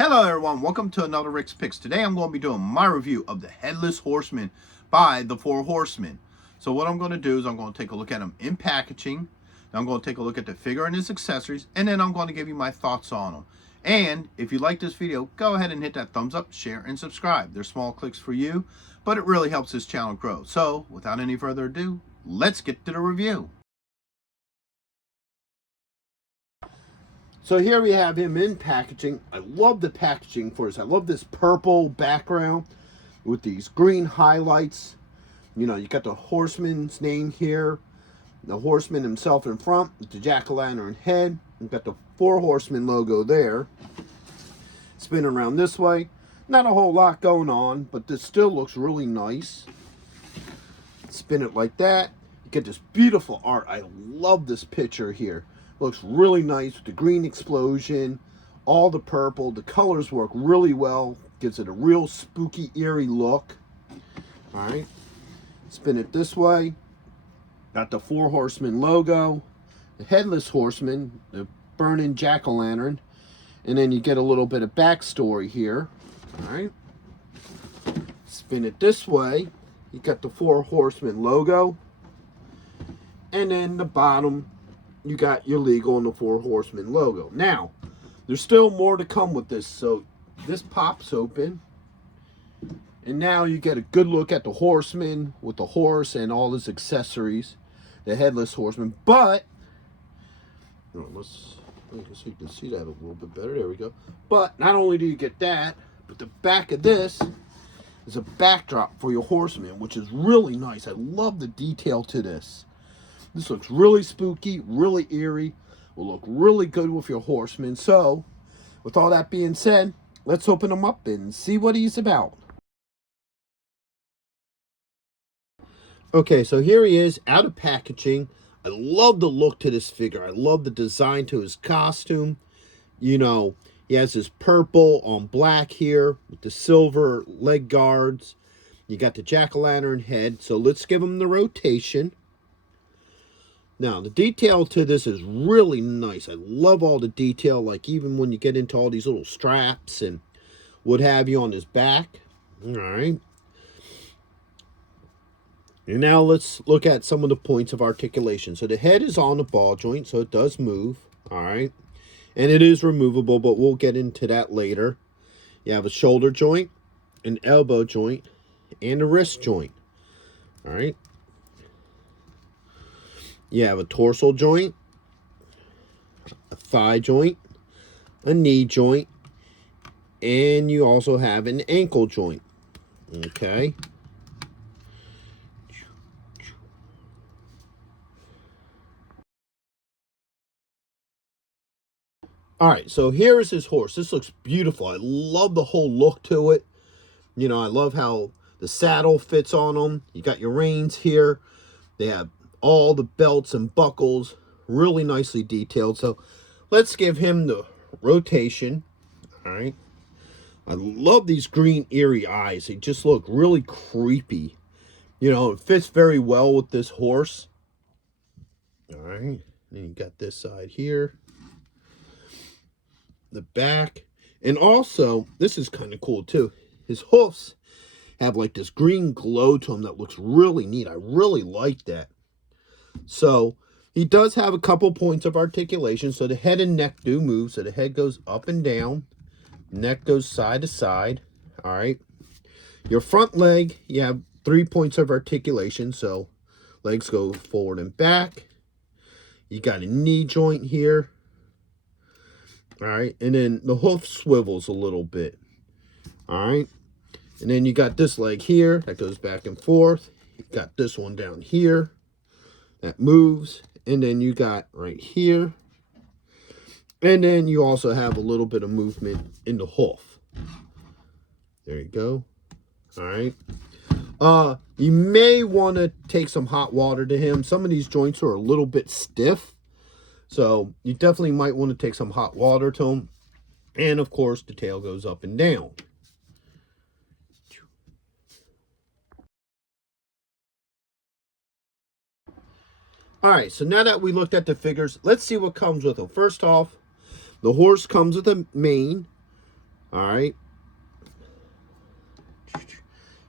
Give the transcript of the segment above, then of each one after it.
Hello everyone, welcome to another Rick's Picks. Today I'm going to be doing my review of the Headless Horseman by the Four Horsemen. So what I'm going to do is I'm going to take a look at him in packaging. Then I'm going to take a look at the figure and his accessories. And then I'm going to give you my thoughts on him. And if you like this video, go ahead and hit that thumbs up, share, and subscribe. They're small clicks for you, but it really helps this channel grow. So without any further ado, let's get to the review. So here we have him in packaging. I love the packaging for this. I love this purple background with these green highlights. You know, you got the horseman's name here. The horseman himself in front with the jack-o'-lantern head. You've got the Four Horsemen logo there. Spinning around this way. Not a whole lot going on, but this still looks really nice. Spin it like that. You get this beautiful art. I love this picture here. Looks really nice with the green explosion, all the purple. The colors work really well. Gives it a real spooky, eerie look. All right. Spin it this way. Got the Four Horsemen logo. The Headless Horseman, the burning jack-o'-lantern. And then you get a little bit of backstory here. All right. Spin it this way. You got the Four Horsemen logo. And then the bottom, you got your legal and the Four Horsemen logo. Now, there's still more to come with this. So this pops open. And now you get a good look at the horseman with the horse and all his accessories. The Headless Horseman. But, I guess you can see that a little bit better. There we go. But not only do you get that, but the back of this is a backdrop for your horseman, which is really nice. I love the detail to this. This looks really spooky, really eerie. Will look really good with your horseman. So, with all that being said, let's open him up and see what he's about. Okay, so here he is, out of packaging. I love the look to this figure. I love the design to his costume. You know, he has his purple on black here with the silver leg guards. You got the jack-o'-lantern head. So let's give him the rotation. Now, the detail to this is really nice. I love all the detail, like even when you get into all these little straps and what have you on his back. All right. And now let's look at some of the points of articulation. So the head is on the ball joint, so it does move. All right. And it is removable, but we'll get into that later. You have a shoulder joint, an elbow joint, and a wrist joint. All right. You have a torso joint, a thigh joint, a knee joint, and you also have an ankle joint. Okay. All right, so here is his horse. This looks beautiful. I love the whole look to it. You know, I love how the saddle fits on him. You got your reins here. They have all the belts and buckles really nicely detailed. So let's give him the rotation. All right. I love these green eerie eyes. They just look really creepy. You know, it fits very well with this horse. All right. And you got this side here. The back. And also, this is kind of cool too. His hoofs have like this green glow to them that looks really neat. I really like that. So he does have a couple points of articulation. So the head and neck do move. So the head goes up and down. Neck goes side to side. All right. Your front leg, you have 3 points of articulation. So legs go forward and back. You got a knee joint here. All right. And then the hoof swivels a little bit. All right. And then you got this leg here that goes back and forth. You got this one down here that moves. And then you got right here. And then you also have a little bit of movement in the hoof. There you go. All right. You may want to take some hot water to him. Some of these joints are a little bit stiff. So you definitely might want to take some hot water to him. And of course, the tail goes up and down. All right, so now that we looked at the figures, let's see what comes with them. First off, the horse comes with a mane, All right.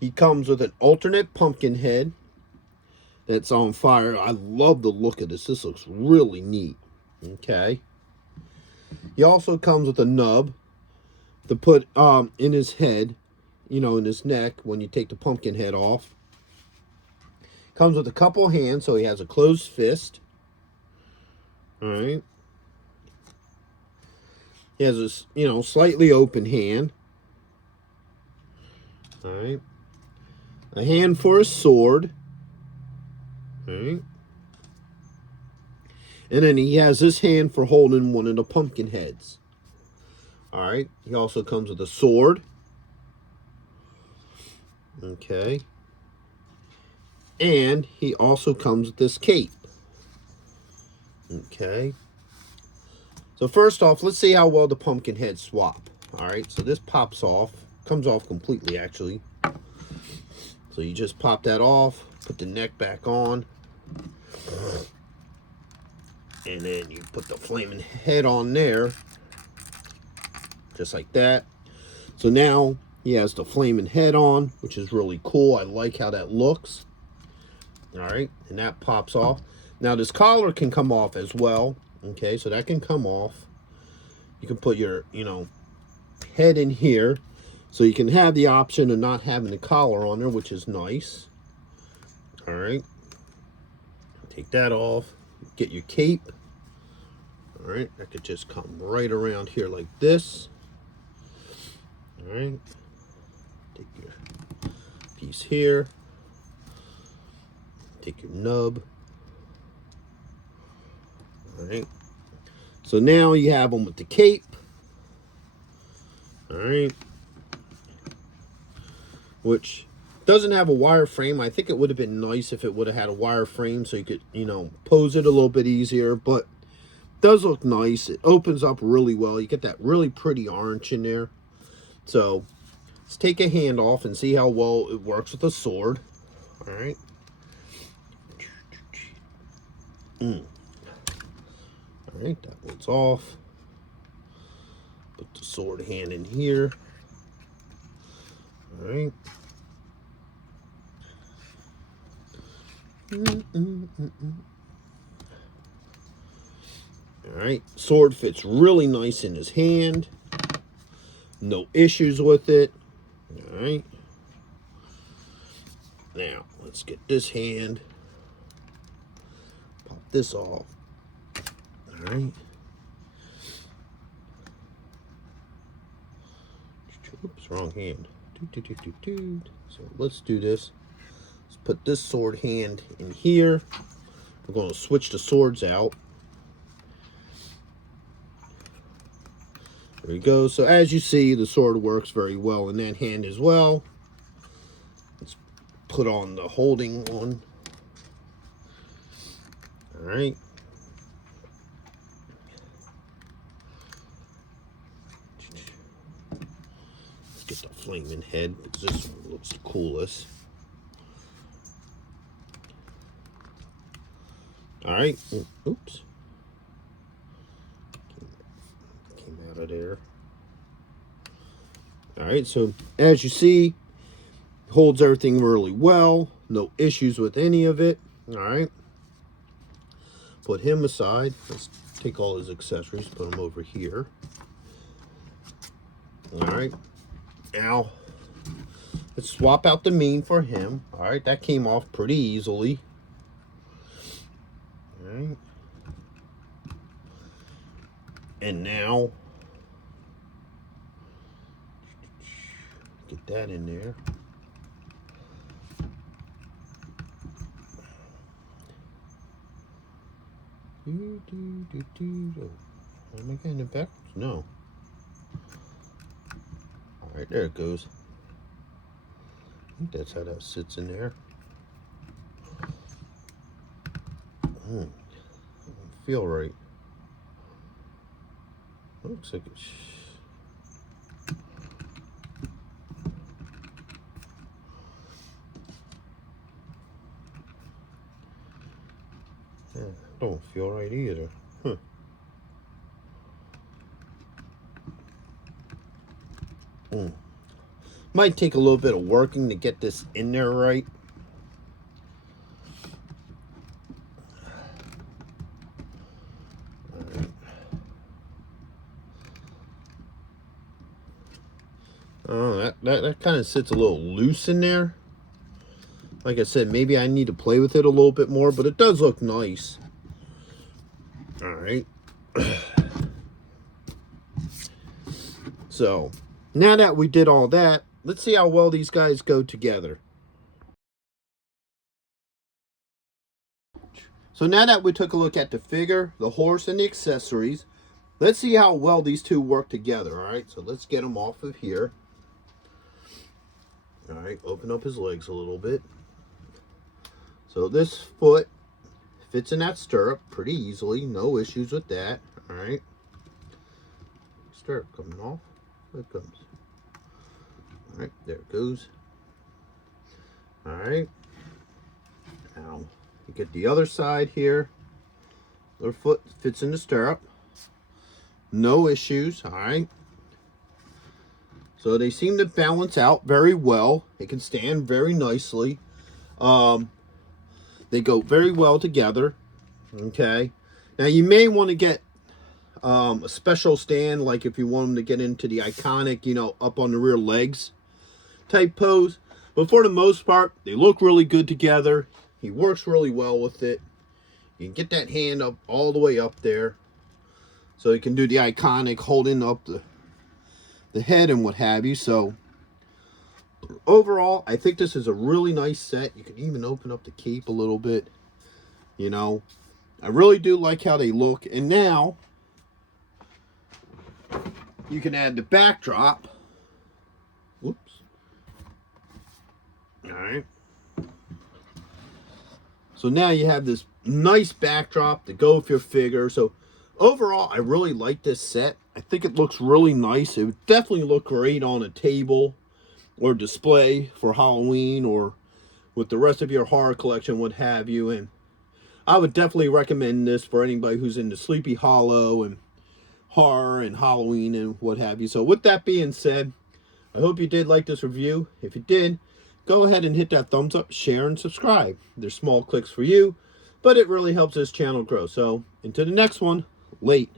He comes with an alternate pumpkin head that's on fire. I love the look of this. This looks really neat. Okay. He also comes with a nub to put in his head, you know, in his neck when you take the pumpkin head off. Comes with a couple hands, so he has a closed fist. All right. He has this, you know, slightly open hand. All right. A hand for a sword. All right. And then he has this hand for holding one of the pumpkin heads. All right. He also comes with a sword. Okay. And he also comes with this cape. Okay. So first off, let's see how well the pumpkin heads swap. All right. So this pops off. Comes off completely, actually. So you just pop that off. Put the neck back on. And then you put the flaming head on there. Just like that. So now he has the flaming head on, which is really cool. I like how that looks. All right, and that pops off. Now this collar can come off as well. Okay, so that can come off. You can put your, you know, head in here. So you can have the option of not having the collar on there, which is nice. All right. Take that off. Get your cape. All right, that could just come right around here like this. All right. Take your piece here. Take your nub. All right. So now you have them with the cape. All right. Which doesn't have a wire frame. I think it would have been nice if it would have had a wire frame so you could, you know, pose it a little bit easier. But it does look nice. It opens up really well. You get that really pretty orange in there. So let's take a hand off and see how well it works with a sword. All right. All right, that one's off. Put the sword hand in here. All right. All right, sword fits really nice in his hand. No issues with it. All right. Now, let's get this hand. Pop this off. All right. Oops, wrong hand. So let's do this. Let's put this sword hand in here. We're going to switch the swords out. There we go. So as you see, the sword works very well in that hand as well. Let's put on the holding one. All right. Let's get the flaming head because this one looks the coolest. All right. Oops. Came out of there. All right. So as you see, holds everything really well. No issues with any of it. All right. Put him aside. Let's take all his accessories, put them over here. All right. Now, let's swap out the mane for him. All right. That came off pretty easily. All right. And now, get that in there. Am I getting it backwards? No. All right, there it goes. I think that's how that sits in there. Doesn't feel right. Looks like it's... Yeah, don't feel right either. Huh. Might take a little bit of working to get this in there right. Oh, that kind of sits a little loose in there. Like I said, maybe I need to play with it a little bit more, but it does look nice. All right. So, now that we did all that, let's see how well these guys go together. So now that we took a look at the figure, the horse, and the accessories, let's see how well these two work together, all right? So let's get them off of here. All right, open up his legs a little bit. So this foot fits in that stirrup pretty easily. No issues with that, all right? Stirrup coming off. There it comes. All right, there it goes. All right. Now, you get the other side here. Their foot fits in the stirrup. No issues, all right? So they seem to balance out very well. They can stand very nicely. They go very well together, okay? Now, you may want to get a special stand, like if you want them to get into the iconic, you know, up on the rear legs type pose. But for the most part, they look really good together. He works really well with it. You can get that hand up all the way up there, so you can do the iconic holding up the head and what have you. So overall, I think this is a really nice set. You can even open up the cape a little bit. You know, I really do like how they look. And now you can add the backdrop. Whoops. All right. So now you have this nice backdrop to go with your figure. So overall, I really like this set. I think it looks really nice. It would definitely look great on a table or display for Halloween or with the rest of your horror collection, what have you. And I would definitely recommend this for anybody who's into Sleepy Hollow and horror and Halloween and what have you. So with that being said, I hope you did like this review. If you did, go ahead and hit that thumbs up, share, and subscribe. There's small clicks for you, but it really helps this channel grow. So until the next one, late.